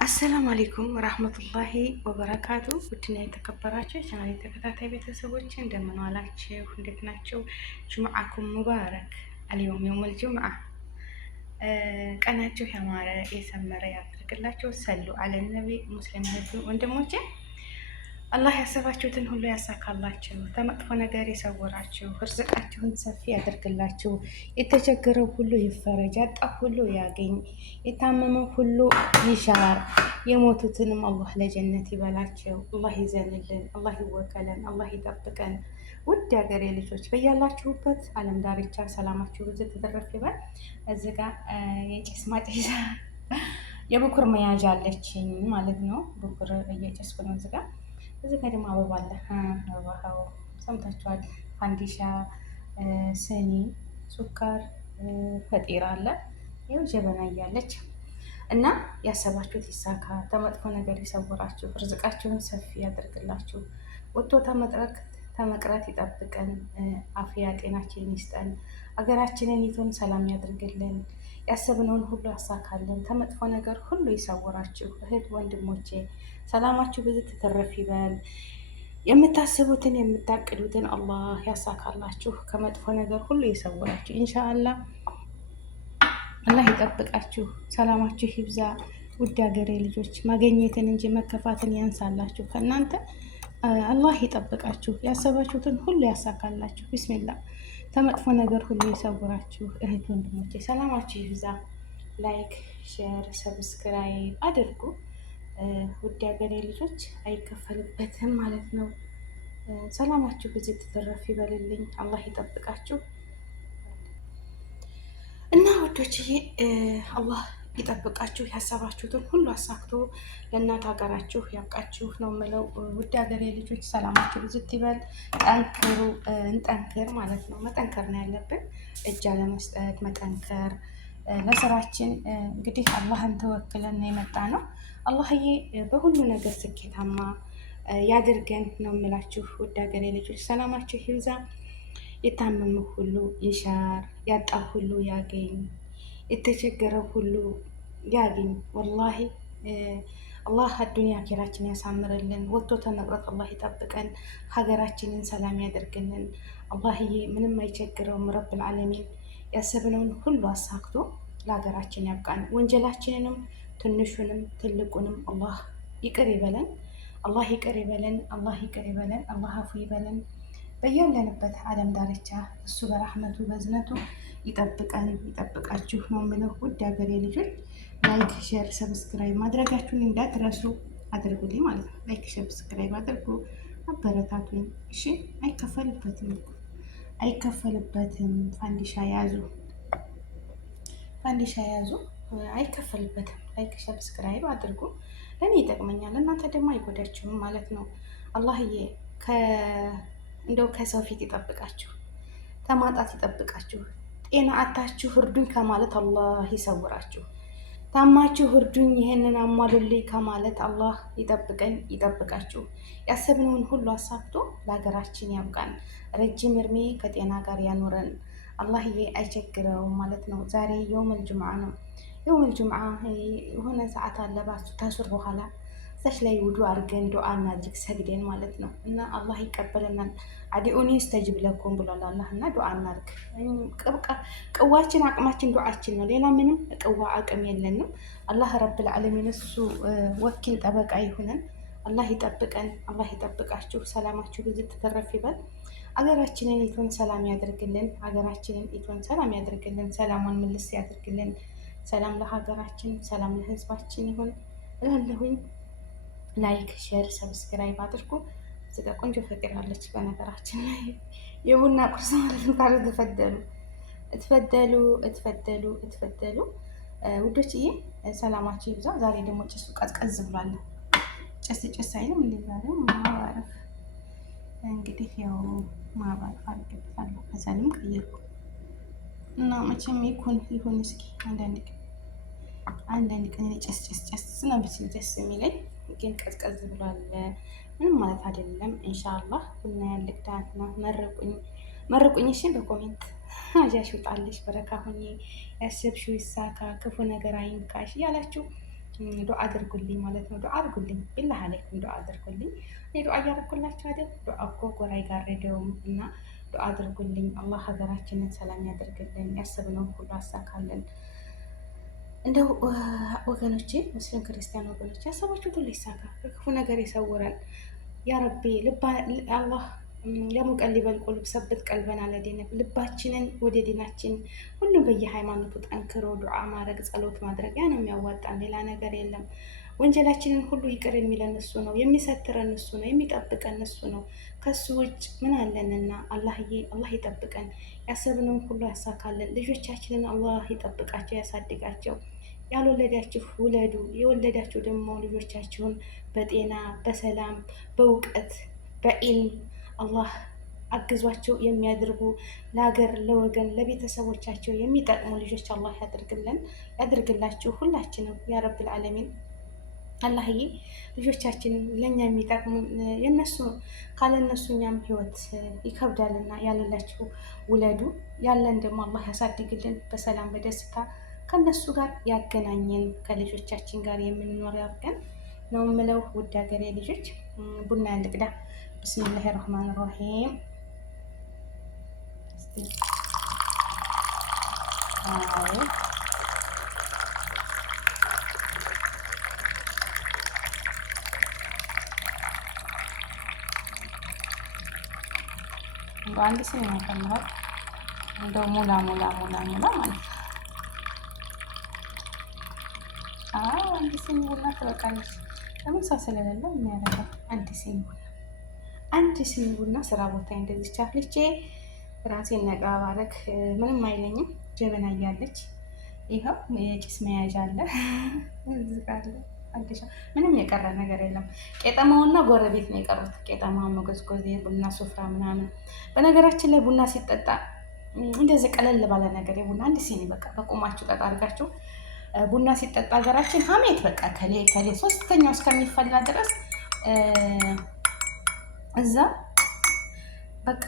አሰላሙ አሌይኩም ረህመቱላሂ ወበረካቱ። ውድና የተከበራችሁ የቻናሌ ተከታታይ ቤተሰቦች እንደምን ዋላችሁ? እንዴት ናቸው? ጁምዓኩም ሙባረክ። አልየውም የውመል ጁምዓ። ቀናችሁ ያማረ የሰመረ ያድርግላችሁ። ሰሉ አለ ነቢ። ሙስሊም ወንድሞቼ አላህ ያሰባችሁትን ሁሉ ያሳካላችሁ፣ ከመጥፎ ነገር ይሰውራችሁ፣ ርዝቃችሁን ሰፊ ያደርግላችሁ፣ የተቸገረው ሁሉ ይፈረጅ፣ ያጣው ሁሉ ያገኝ፣ የታመመው ሁሉ ይሻር፣ የሞቱትንም አላህ ለጀነት ይበላቸው። አላህ ይዘንልን፣ አላህ ይወከለን፣ አላህ ይጠብቀን። ውድ ሀገሬ ልጆች በያላችሁበት ዓለም ዳርቻ ሰላማችሁ ብዙ ተተረፍ ይበል። እዚህ ጋ የጭስ ማጨሻ የብኩር መያዣ አለችኝ ማለት ነው። ብኩር እየጨስኩ ነው እዚህ ጋ። እዚህ ጋር ደግሞ አበባ አለ። አበባው ሰምታችኋል። ፋንዲሻ፣ ስኒ፣ ሱካር፣ ፈጢራ አለ። ይኸው ጀበና እያለች እና ያሰባችሁት ይሳካ፣ ተመጥፎ ነገር ይሰውራችሁ፣ ርዝቃችሁን ሰፊ ያደርግላችሁ፣ ወጥቶ ተመቅረት ይጠብቀን፣ አፍያ ጤናችንን ይስጠን፣ አገራችንን ይቶን ሰላም ያድርግልን፣ ያሰብነውን ሁሉ ያሳካልን፣ ተመጥፎ ነገር ሁሉ ይሰውራችሁ። እህት ወንድሞቼ ሰላማችሁ ብዙ ትተረፍ ይበል። የምታስቡትን የምታቅዱትን አላህ ያሳካላችሁ፣ ከመጥፎ ነገር ሁሉ ይሰውራችሁ። ኢንሻአላህ አላህ ይጠብቃችሁ፣ ሰላማችሁ ይብዛ። ውድ ሀገሬ ልጆች ማገኘትን እንጂ መከፋትን ያንሳላችሁ ከእናንተ። አላህ ይጠብቃችሁ፣ ያሰባችሁትን ሁሉ ያሳካላችሁ። ቢስሚላህ ከመጥፎ ነገር ሁሉ ይሰውራችሁ። እህት ወንድሞቼ ሰላማችሁ ይብዛ። ላይክ፣ ሼር፣ ሰብስክራይብ አድርጉ። ውድ ሀገሬ ልጆች አይከፈልበትም ማለት ነው። ሰላማችሁ ብዙ ትተረፍ ይበልልኝ። አላህ ይጠብቃችሁ እና ወዶችዬ አላህ ይጠብቃችሁ። ያሰባችሁትን ሁሉ አሳክቶ ለእናት ሀገራችሁ ያብቃችሁ ነው የምለው። ውድ ሀገሬ ልጆች ሰላማችሁ ብዙ ይበል። ጠንክሩ፣ እንጠንክር ማለት ነው። መጠንከር ነው ያለብን፣ እጅ አለመስጠት፣ መጠንከር ለስራችን። እንግዲህ አላህን ተወክለን የመጣ ነው። አላህዬ በሁሉ ነገር ስኬታማ ያድርገን ነው የምላችሁ። ውድ ሀገሬ ልጆች ሰላማችሁ ይብዛ። የታመመ ሁሉ ይሻር፣ ያጣው ሁሉ ያገኝ፣ የተቸገረው ሁሉ ያገኝ። ወላሂ አላህ አዱንያ አኺራችን ያሳምርልን። ወጥቶ ተመቅረት አላህ ይጠብቀን። ሀገራችንን ሰላም ያደርግልን። አላህዬ ምንም አይቸግረውም። ረብል ዓለሚን ያሰብነውን ሁሉ አሳክቶ ለሀገራችን ያብቃን። ወንጀላችንንም ትንሹንም ትልቁንም አላህ ይቅር ይበለን። አላህ ይቅር ይበለን። አላህ ይቅር ይበለን። አላህ አፉ ይበለን። በያለንበት ዓለም ዳርቻ እሱ በረህመቱ በዝነቱ ይጠብቀን፣ ይጠብቃችሁ ነው የምለው። ውድ ሀገሬ ልጆች ላይክ፣ ሼር፣ ሰብስክራይብ ማድረጋችሁን እንዳትረሱ አድርጉልኝ ማለት ነው። ላይክ፣ ሰብስክራይብ አድርጉ፣ አበረታቱኝ። እሺ አይከፈልበትም እኮ አይከፈልበትም። ፋንዲሻ ያዙ፣ ፋንዲሻ ያዙ፣ አይከፈልበትም። ላይክ ሰብስክራይብ አድርጉ። ለእኔ ይጠቅመኛል፣ እናንተ ደግሞ አይጎዳችሁም ማለት ነው። አላህዬ እንደው ከሰው ፊት ይጠብቃችሁ፣ ከማጣት ይጠብቃችሁ። ጤና አታችሁ እርዱኝ ከማለት አላህ ይሰውራችሁ። ታማችሁ እርዱኝ ይህንን አሟሉልኝ ከማለት አላህ ይጠብቀኝ፣ ይጠብቃችሁ። ያሰብነውን ሁሉ አሳክቶ ለሀገራችን ያብቃን። ረጅም እድሜ ከጤና ጋር ያኖረን። አላህዬ አይቸግረውም ማለት ነው። ዛሬ የውመል ጁምዓ ነው። የውመል ጁምዓ የሆነ ሰዓት አለ ታሱር በኋላ እዛች ላይ ውዱ አድርገን ዱዓ እናድርግ ሰግደን ማለት ነው። እና አላህ ይቀበለናል። አዲኡኒ ስተጅብ ለኩም ብሏል አላህ። እና ዱዓ እናድርግ። ቅዋችን አቅማችን ዱዓችን ነው። ሌላ ምንም ቅዋ አቅም የለንም። አላህ ረብል ዓለሚን እሱ ወኪል ጠበቃ ይሁነን። አላህ ይጠብቀን። አላህ ይጠብቃችሁ። ሰላማችሁ ብዙ ተተረፍ ይበል። አገራችንን ኢቶን ሰላም ያደርግልን። አገራችንን ኢቶን ሰላም ያደርግልን። ሰላሟን ምልስ ያደርግልን። ሰላም ለሀገራችን፣ ሰላም ለህዝባችን ይሁን እላለሁኝ። ላይክ፣ ሼር፣ ሰብስክራይብ አድርጉ። እዚህ ጋር ቆንጆ ፍቅር አለች በነገራችን ላይ የቡና ቁርስ ማለት ነው። ካለ ተፈደሉ እትፈደሉ እትፈደሉ እትፈደሉ ውዶችዬ ሰላማችሁ ይብዛ። ዛሬ ደግሞ ጭሱ ቀዝቀዝ ብሏል። ጭስ ጭስ አይልም እንዴ ዛሬ ማባረፍ። እንግዲህ ያው ማባረፍ አልገባለሁ። ከዛንም ቀየርኩ እና መቼም ይሁን እስኪ አንዳንድ ቀን ጭስ ጭስ ጭስ ነው ብቻ ደስ የሚለኝ ግን ቀዝቀዝ ብሏል። ምንም ማለት አይደለም። ኢንሻአላህ ቡና ያልቅዳትና መርቁኝ። እሺ በኮሜንት አጃሽ ውጣልሽ፣ በረካ ሁኚ፣ ያሰብሽው ይሳካ፣ ክፉ ነገር አይንካሽ እያላችሁ ዱዓ አድርጉልኝ ማለት ነው። ዱዓ አድርጉልኝ፣ ቢላህ አለይኩም ዱዓ አድርጉልኝ። እኔ ዱዓ እያደረኩላችሁ አይደል? ዱዓ እኮ ጎራ አይጋርደውም እና ዱዓ አድርጉልኝ። አላህ ሀገራችንን ሰላም ያደርግልን፣ ያሰብነውን ሁሉ አሳካልን። እንደው ወገኖቼ፣ ሙስሊም ክርስቲያን ወገኖቼ ያሰባችሁት ሁሉ ይሳካ፣ ከክፉ ነገር ይሰውረን ያ ረቢ። አላህ የሙቀሊበል ቁሉብ ሰብት ቀልበና ለዲንክ፣ ልባችንን ወደ ዲናችን ሁሉም በየሃይማኖቱ ጠንክሮ ዱዓ ማድረግ ጸሎት ማድረግ ያ ነው የሚያዋጣን፣ ሌላ ነገር የለም። ወንጀላችንን ሁሉ ይቅር የሚለን እሱ ነው፣ የሚሰትረን እሱ ነው፣ የሚጠብቀን እሱ ነው። ከሱ ውጭ ምን አለንና? አላህዬ አላህ ይጠብቀን፣ ያሰብነውን ሁሉ ያሳካለን። ልጆቻችንን አላህ ይጠብቃቸው፣ ያሳድጋቸው። ያልወለዳችሁ ውለዱ፣ የወለዳችሁ ደግሞ ልጆቻችሁን በጤና በሰላም በእውቀት በኢልም አላህ አግዟቸው የሚያደርጉ ለሀገር ለወገን ለቤተሰቦቻቸው የሚጠቅሙ ልጆች አላህ ያድርግላችሁ ሁላችንም ያ ረብል ዓለሚን። አላህዬ ልጆቻችንን ለእኛ የሚጠቅሙ የነሱ ካለ እነሱ እኛም ህይወት ይከብዳልና ያለላችሁ ውለዱ፣ ያለን ደግሞ አላህ ያሳድግልን በሰላም በደስታ ከነሱ ጋር ያገናኘን፣ ከልጆቻችን ጋር የምንኖር ያድርገን ነው የምለው። ውድ ሀገሬ ልጆች ቡና ያልቅዳ። ብስሚላህ ራህማን ራሂም። አንድ ሲኒ ነው ከመሃል እንደው ሙላ ማለት ነው። አንድ ሲኒ ቡና ትበቃለች። ለምን ሰው ስለሌለ የሚያደርገው አንድ ሲኒ ቡና ስራ ቦታ እንደዚህ ቻፍልቼ ራሴን ነቃ ባረግ ምንም አይለኝም። ጀበና እያለች ይኸው የጭስ መያዣ አለ እዚህ ጋር አዲሻ ምንም የቀረ ነገር የለም። ቄጠማውና ጎረቤት ነው የቀሩት። ቄጠማው መጎዝጎዝ፣ ቡና ሱፍራ ምናምን። በነገራችን ላይ ቡና ሲጠጣ እንደዚህ ቀለል ባለ ነገር የቡና አንድ ሲኒ በቃ በቁማችሁ ጠጣ አድርጋችሁ ቡና ሲጠጣ ሀገራችን ሀሜት በቃ ከሌ ሶስተኛው እስከሚፈላ ድረስ እዛ በቃ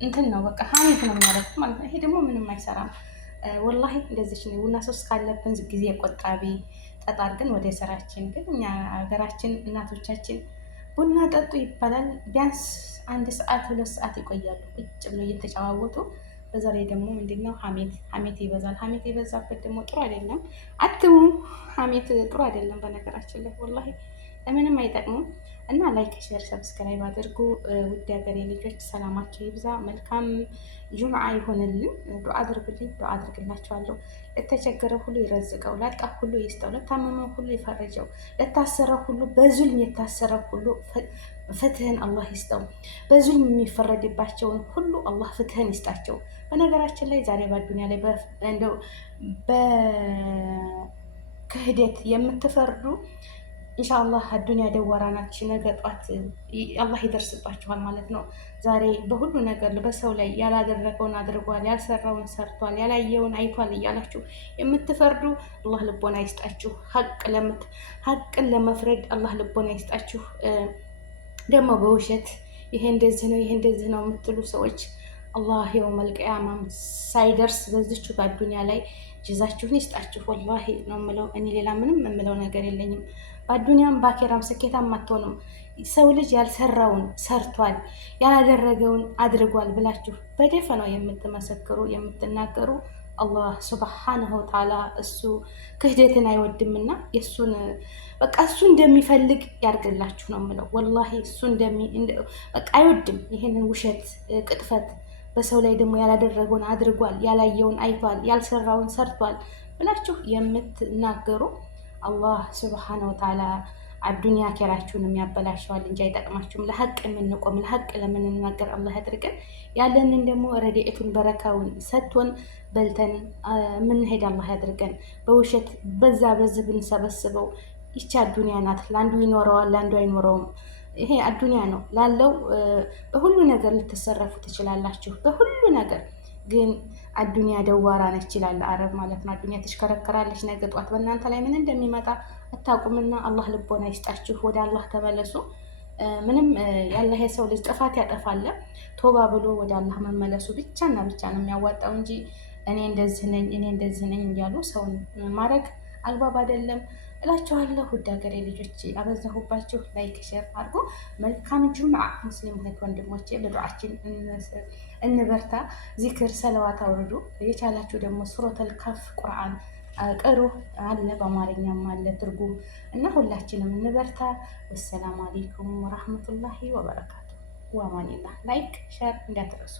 እንትን ነው በቃ ሀሜት ነው የሚያደርጉት ማለት ነው። ይሄ ደግሞ ምንም አይሰራም ወላሂ። እንደዚች ነው ቡና ሶስት ካለብን ጊዜ ቆጣቢ ጠጣር። ግን ወደ ስራችን ግን እኛ ሀገራችን እናቶቻችን ቡና ጠጡ ይባላል። ቢያንስ 1 ሰዓት 2 ሰዓት ይቆያሉ ቁጭ ብሎ እየተጨዋወቱ። በዛ ላይ ደግሞ ምንድነው ሀሜት ይበዛል። ሀሜት የበዛበት ደግሞ ጥሩ አይደለም። አትሙ ሀሜት ጥሩ አይደለም በነገራችን ላይ ወላሂ ለምንም አይጠቅሙም። እና ላይክ ሼር ሰብስክራይብ አድርጉ። ውድ ሀገሬ ልጆች ሰላማቸው ይብዛ። መልካም ጁምዓ ይሆንልን። ዱዓ አድርጉልኝ፣ ዱዓ አድርግላቸዋለሁ። ለተቸገረ ሁሉ ይረዝቀው፣ ላጣ ሁሉ ይስጠው፣ ለታመመው ሁሉ ይፈረጀው፣ ለታሰረ ሁሉ በዙልም የታሰረ ሁሉ ፍትህን አላህ ይስጠው። በዙልም የሚፈረድባቸውን ሁሉ አላህ ፍትህን ይስጣቸው። በነገራችን ላይ ዛሬ በዱንያ ላይ እንደው በክህደት የምትፈርዱ ኢንሻአላህ አዱንያ ደዋራ ናች። ነገ ጧት አላህ ይደርስባችኋል ማለት ነው። ዛሬ በሁሉ ነገር በሰው ላይ ያላደረገውን አድርጓል፣ ያልሰራውን ሰርቷል፣ ያላየውን አይቷል እያላችሁ የምትፈርዱ አላህ ልቦና ይስጣችሁ። ሀቅን ለመፍረድ አላህ ልቦና ይስጣችሁ። ደግሞ በውሸት ይሄ እንደዚህ ነው ይሄ እንደዚህ ነው የምትሉ ሰዎች አላህ የውመል ቂያማ ሳይደርስ በዚቹ በአዱንያ ላይ ጀዛችሁን ይስጣችሁ። ወላሂ ነው የምለው። እኔ ሌላ ምንም የምለው ነገር የለኝም። በአዱንያም በአኬራም ስኬታም አትሆኑም። ሰው ልጅ ያልሰራውን ሰርቷል፣ ያላደረገውን አድርጓል ብላችሁ በደፈናው የምትመሰክሩ የምትናገሩ አላህ ሱብሓነሁ ወተዓላ እሱ ክህደትን አይወድምና የእሱን በቃ እሱ እንደሚፈልግ ያድርግላችሁ ነው የምለው። ወላሂ እሱ በቃ አይወድም ይሄንን ውሸት ቅጥፈት። በሰው ላይ ደግሞ ያላደረገውን አድርጓል፣ ያላየውን አይቷል፣ ያልሰራውን ሰርቷል ብላችሁ የምትናገሩ አላህ ሱብሓነሁ ወተዓላ አዱንያ አኬራችሁንም ያበላሸዋል እንጂ አይጠቅማችሁም። ለሀቅ የምንቆም ለሀቅ ለምንናገር አላህ ያድርገን። ያለንን ደግሞ ረድኤቱን በረካውን ሰጥቶን በልተን የምንሄድ አላህ ያድርገን። በውሸት በዛ በዚህ ብንሰበስበው ይቺ አዱንያ ናት። ለአንዱ ይኖረዋል፣ ለአንዱ አይኖረውም። ይሄ አዱንያ ነው ላለው በሁሉ ነገር ልትሰረፉ ትችላላችሁ፣ በሁሉ ነገር ግን አዱንያ ደዋራ ነች ይላል አረብ ማለት ነው። አዱንያ ትሽከረከራለች። ነገ ጧት በእናንተ ላይ ምን እንደሚመጣ አታውቁምና አላህ ልቦና ይስጣችሁ። ወደ አላህ ተመለሱ። ምንም ያለህ የሰው ልጅ ጥፋት ያጠፋለ፣ ቶባ ብሎ ወደ አላህ መመለሱ ብቻና ብቻ ነው የሚያዋጣው እንጂ እኔ እንደዚህ ነኝ እኔ እንደዚህ ነኝ እያሉ ሰውን ማድረግ አግባብ አይደለም። እላችኋለሁ። ውድ ሀገሬ ልጆች አበዛሁባችሁ። ላይክ ሼር አድርጎ መልካም ጁምዓ ሙስሊም እህት ወንድሞቼ፣ በዱዓችን እንበርታ። ዚክር ሰለዋት አውርዱ። የቻላችሁ ደግሞ ሱረተል ካፍ ቁርአን ቅሩ አለ፣ በአማርኛም አለ ትርጉም እና ሁላችንም እንበርታ። ወሰላሙ አሌይኩም ወራህመቱላሂ ወበረካቱ። ወአማኒላህ። ላይክ ሼር እንዳትረሱ።